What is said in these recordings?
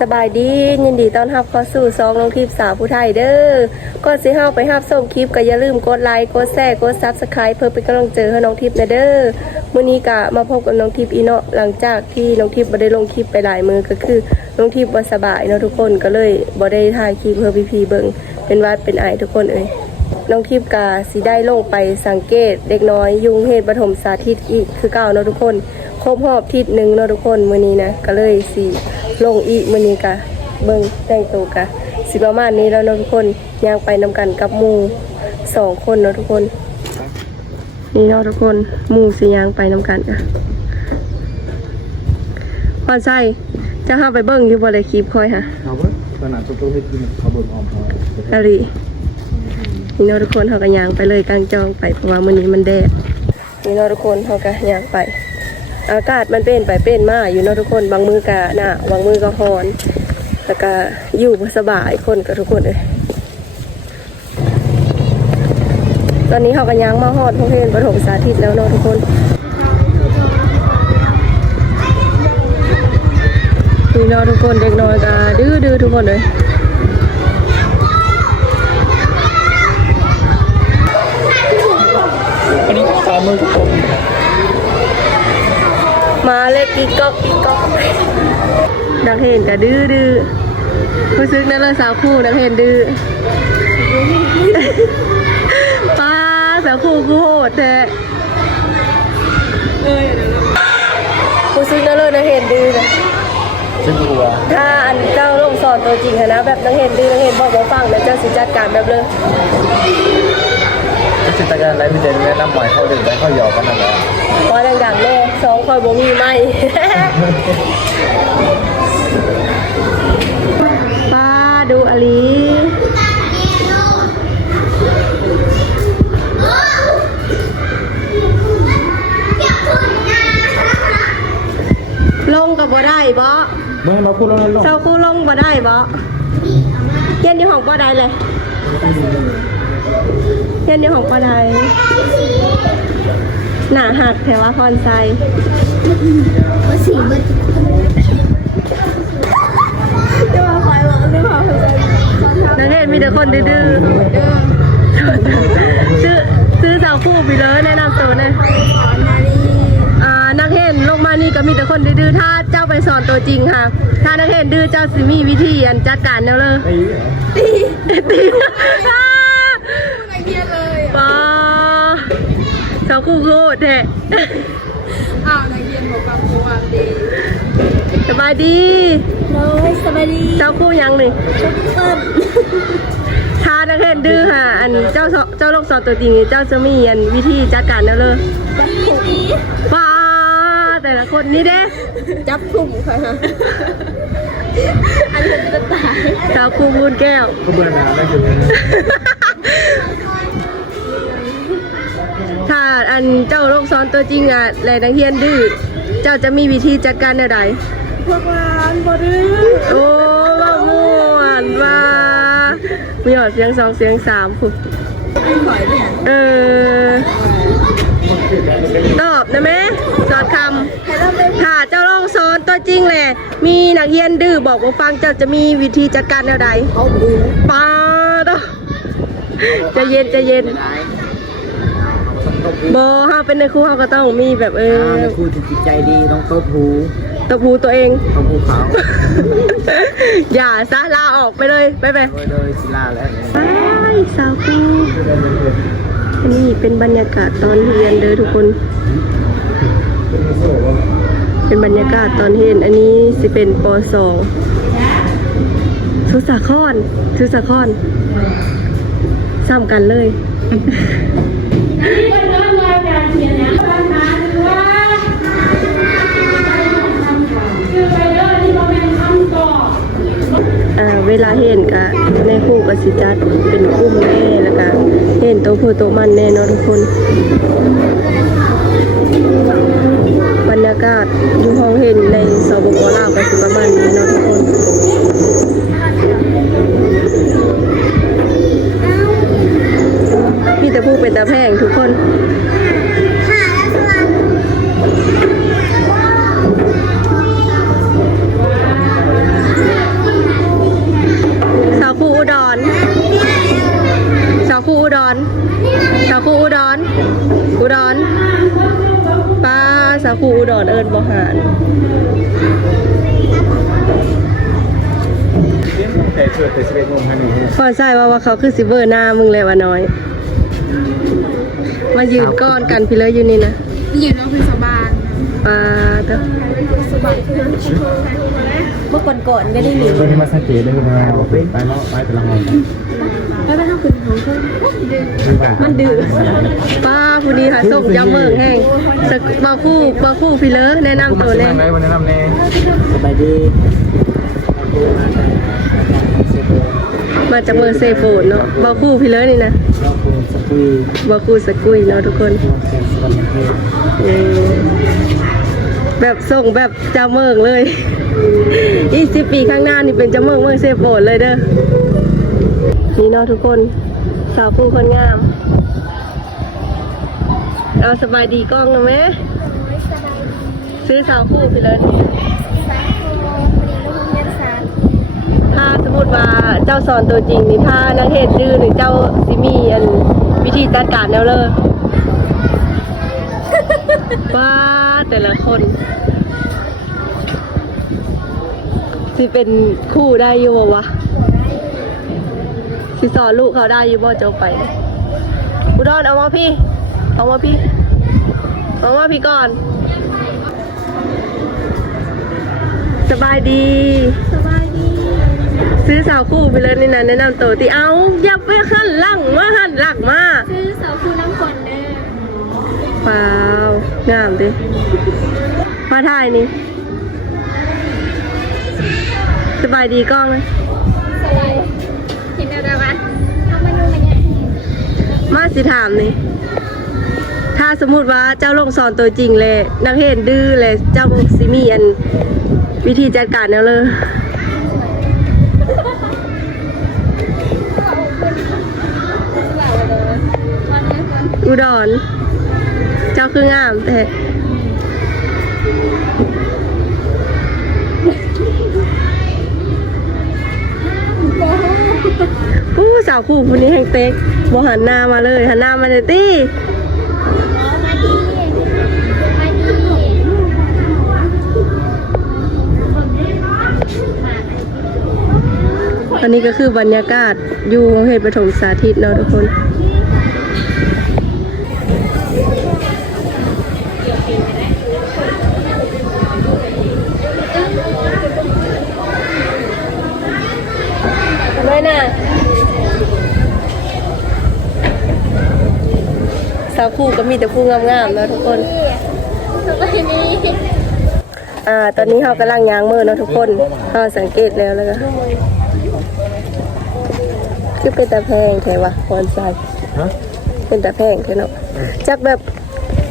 สบายดียินดีต้อนรับเข้าสู่ซองน้องทิพย์สาวผู้ไทยเด้อก่อนสิเฮาไปรับส้มคลิปก็อย่าลืมกดไลค์กดแชร์กดซับสไครป์เพื่อเป็นกำลังใจให้น้องทิพย์นะเด้อมื้อนี้ก็มาพบกับน้องทิพย์อีเนาะหลังจากที่น้องทิพย์บ่ได้ลงคลิปไปหลายมือก็คือน้องทิพย์บ่สบายเนาะทุกคนก็เลยบ่ได้ถ่ายคลิปเพื่อพี่ๆเบิ่งเป็นวัดเป็นไอทุกคนเอ้ยน้องทิพย์กาสิได้ลงไปสังเกตเด็กน้อยยุงเหตุปฐมสาธิตอีกคือเก่าเนาะทุกคน ครบรอบทิศหนึ่งเนาะทุกคนมื้อนี้นะก็เลยสิ ลงอีกมื้อนี้กะเบิ่งแต่งตัวกะสิประมาณนี้แล้วเนาะทุกคนย่างไปนำกันกับหมู่สองคนเนาะทุกคน นี่เนาะทุกคนหมู่สิย่างไปนำกันกะพอนใส่จะห้าไปเบิ่งอยู่บ่เลยคลิปคอยค่ะเอาเว้ยขนาดตัวตัวให้กินเขาเบิ่งออมพอดาลีนี่เนาะทุกคนเขาก็ย่างไปเลยกลางจองไปเพราะว่ามื้อนี้มันแดดนี่เนาะทุกคนเขาก็ย่างไป อากาศมันเป็นไปเป็นมาอยู่เนาะทุกคนบางมือกะหนาวบางมือก็ร้อนแล้วก็อยู่สบายคนกับทุกคนเลยตอนนี้เขาก็ย่างมาฮอดโรงเรียนประถมสาธิตแล้วเนาะทุกคนนี่เนาะทุกคนเด็กน้อยก็ดื้อดื้อๆทุกคนเลย มาเลยกีก๊อกกีก๊อกนักเห็นแต่ดื้อดื้อรู้สึกนั่นเลยสาวคู่นักเห็นดื้อป้าสาวคู่กูโหดแท้รู้สึกนั่นเลยนักเห็นดื้อนะซึ่งหัวถ้าอันเจ้าลงสอนตัวจริงอะนะแบบนักเห็นดื้อนักเห็นบอกมาฟังแล้วเจ้าสิจัดการแบบเลย จะจิตการอะไรไม่เด่นแนะนำหมายเข้าเด่นไปเข้าหยอกกันนั่นแหละเพราะดังๆแน่สองคอยบ่มีไหมป้าดูอลีลงกับบ่ได้บ่เมื่อมาพูดแล้วนั่นลงเจ้าคู่ลงบ่ได้บ่เย็นอยู่ห้องบ่ได้เลย เย็นอยู่ห้องบ่ได้หน้าหักแถวว่าคอนไซว่าสีเบิดจะมาคอยบอกได้พอนักเรียนมีแต่คนดื้อๆซื้อซื้อสาวคู่ไปเลยแนะนำตัวหนะสอนนาลีอ่านักเรียนลงมานี่ก็มีแต่คนดื้อๆถ้าเจ้าไปสอนตัวจริงค่ะ ถ้านักเรียนดื้อเจ้าสิมีวิธีอันจัดการแนวเลยตีตีอ่าอะไรเงี้ยเลยป้า สาวคู่โคตรแท้อ้าวนักเรียนบอกว่าโมวันดีสบายดีโน้ยสบายดีเจ้าคู่ยังนี่ทุกคนถ้านักเรียนดื้อค่ะ อันเจ้าสอเจ้าโลกสอนตัวจริงนี่เจ้าจะมีอันวิธีจัดการแนวเลยจับถุงป้าแต่ละคนนี่เด้จับถุงค่ะฮะอันนี้จะตายสาวครูมูลแก้วก็เบื่อหนาได้อยู่ถ้า นเจ้าโรคซ้อนตัวจริงอะแหล่นักเรียนดื้อเจ้าจะมีวิธีจัดการแนวใดพวกร้านบดื้อโอ้ว่าม่วนว่ามีหอดเสียงสองเสียงสามคุณข่อยเนี่ยเออตอบนะแม่สอดคให้เราไปำถ้าเจ้าโรคซ้อนตัวจริงแหละมีนักเรียนดื้อบอกว่าฟังเจ้าจะมีวิธีจัดการแนวใดเขาดูป้าดอกใจะเย็นใจะเย็น บอเฮาเป็นในครูเฮาก็ต้องมีแบบเออในคู่จิตใจดีน้องโต๊ะผูตะพูตัวเองเขาภูเขาอย่าซะลาออกไปเลยไปไปโดยโดยศิลาแล้วไปสาวกูอันนี้เป็นบรรยากาศตอนเรียนเด้อทุกคน เป็นบรรยากาศตอนเรียนอันนี้สิเป็นปสองสุสาครสุสาครซ้ำกันเลย ลาเห็นกะแม่คู่ก็สิจัดเป็นกลุ่มแม่แล้วก็เห็นโตวผู้โตมันแน่นอนทุกคน บรรยากาศอยู่ห้องเห็นในสบกลาวก็สิประมาณนี้เนาะทุกคน อุดรสาคูอุดรสาคูอุดรอุดรป้าสาคูอุดรเอิญบอหานแต่เชื่อแต่สิเอ็ดโมั้หนึ่งพอใช่ว่าว่าเขาคือซิเบอร์หน้ามึงเลยว่าน้อย มายืนก้อนกันพี่เลยอยู่นี่นะยืนว่าคือสบาน ปลาเถอะเมื่อก่อนก่อนๆก็ได้หนีตัวนี้มาสังเกตได้คือว่าไปไปเลาะไปแต่ละห้องไปไปทางคืนของเพื่อนมันดื้อป้าผู้นี้ค่ะส่งยำเมืองแห้งสักมาคู่มาคู่พี่เลยแนะนำตัวเลยไหนวันนี้นำแน่สบายดีมาจากเมืองเซโฟนเนาะมาคู่พี่เลยนี่นะเราคูสกุยมาคู่สกุยเนาะทุกคนแบบส่งแบบจ้าเมืองเลยอีสิปีข้างหน้านี่เป็นจ้าเมืองเมืองเซโฟนเลยเด้อนี่เนาะทุกคนสาวผู้คนงาม เอาสบายดีกล้องนะแม่ซื้อสาวคู่ไปเลย ถ้าสมมติ ว่าเจ้าสอนตัวจริงนี่ถ้านางเฮ็ดดื้อหรือเจ้าสิมีอันวิธีจัดการแนวเลยว้าแต่ละคนสิเป็นคู่ได้อยู่บ่วะสิสอนลูกเขาได้อยู่บ่เจ้าไปอุดรเอามาพี่เอามาพี่เอามาพี่ก่อน สบายดีสบายดี ซื้อสาวคู่ไปเลยนี่นะแนะนำตัวตีเอาอย่าไปหันหลังมาหันหลังมาชื่อสาวคูน้ำฝนเด้อเปล่างามดิมาถ่ายนี่สบายดีกล้องเลยสบายเห็นอะไรวะเอามาดูมันเนี่ยมาสิถามนี่ถ้าสมมุติว่าเจ้าลงสอนตัวจริงเลย นักเห็นดื้อเลยเจ้าสิมีอัน วิธีจัดการแนวเลย อุดร เจ้าคืองามแต่อู้สาวคู่คนนี้แห่งเต็กบหันหน้ามาเลยหันหน้ามาเลยตี้มาดีมาดีอันนี้ก็คือบรรยากาศอยู่โรงเรียนประถมสาธิตเนาะทุกคน ทำไมน่ะสาวคู่ก็มีแต่ผู้งามๆเนาะทุกคนสบายดีอ่า ตอนนี้เรากำลังยางมือเนาะทุกคนเราสังเกตแล้วแล้วก็คือเป็นตาแพงแท้วะพรใจฮะเป็นตาแพงแท้เนาะจักแบบ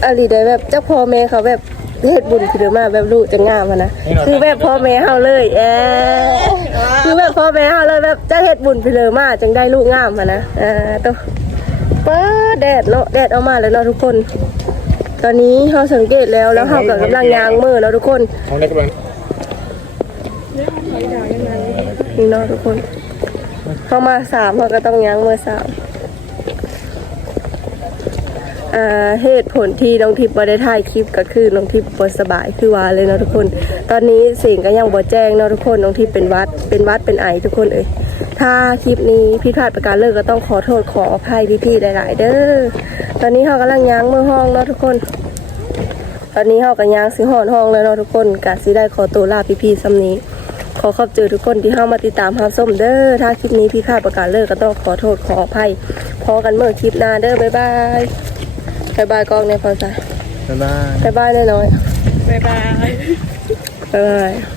อะไรได้แบบจักพ่อแม่เขาแบบ เฮ็ดบุญคือมาแบบลูกจะงามอะนะคือแบบพ่อแม่เฮาเลยแอะคือแบบพ่อแม่เฮาเลยแบบจะเฮ็ดบุญไปเลยมาจังได้ลูกงามอะนะอ่าตัวป้าแดดเนาะแดดเอามาแล้วเนาะทุกคน ตอนนี้เราสังเกตแล้วแล้วเราก็กำลังยางมือแล้วทุกคนห้องได้กำลังนี่เนาะทุกคนเข้ามาสามเขาก็ต้องยางมือสาม อ่าเหตุผลที่น้องทิพย์บ่ได้ถ่ายคลิปก็คือน้องทิพย์บ่สบายคือว่าเลยเนาะทุกคน ตอนนี้สิ่งก็ยังบ่แจ้งเนาะทุกคนน้องทิพย์เป็นหวัดเป็นหวัดเป็นไอทุกคนเอ้ยถ้าคลิปนี้ผิดพลาดประการเลิกก็ต้องขอโทษขออภัยพี่ๆหลาย ๆ เด้อตอนนี้เขากำลังยางมือห้องเนาะทุกคน ตอนนี้เขากันยางสิหอนห้องแล้วเนาะทุกคนกะสิได้ขอตัวลาพี่ๆซ้ำนี้ ขอขอบเจอทุกคนที่เข้ามาติดตามรับส้มเด้อถ้าคลิปนี้พี่พลาดประกาศเลิกก็ต้องขอโทษขออภัยพอกันเมื่อคลิปหน้าเด้อบ๊ายบาย บ๊ายบายกล้องเนี่ยพอใจบ๊ายบายบ๊ายบายน้อยบ๊ายบายๆ บ๊ายบาย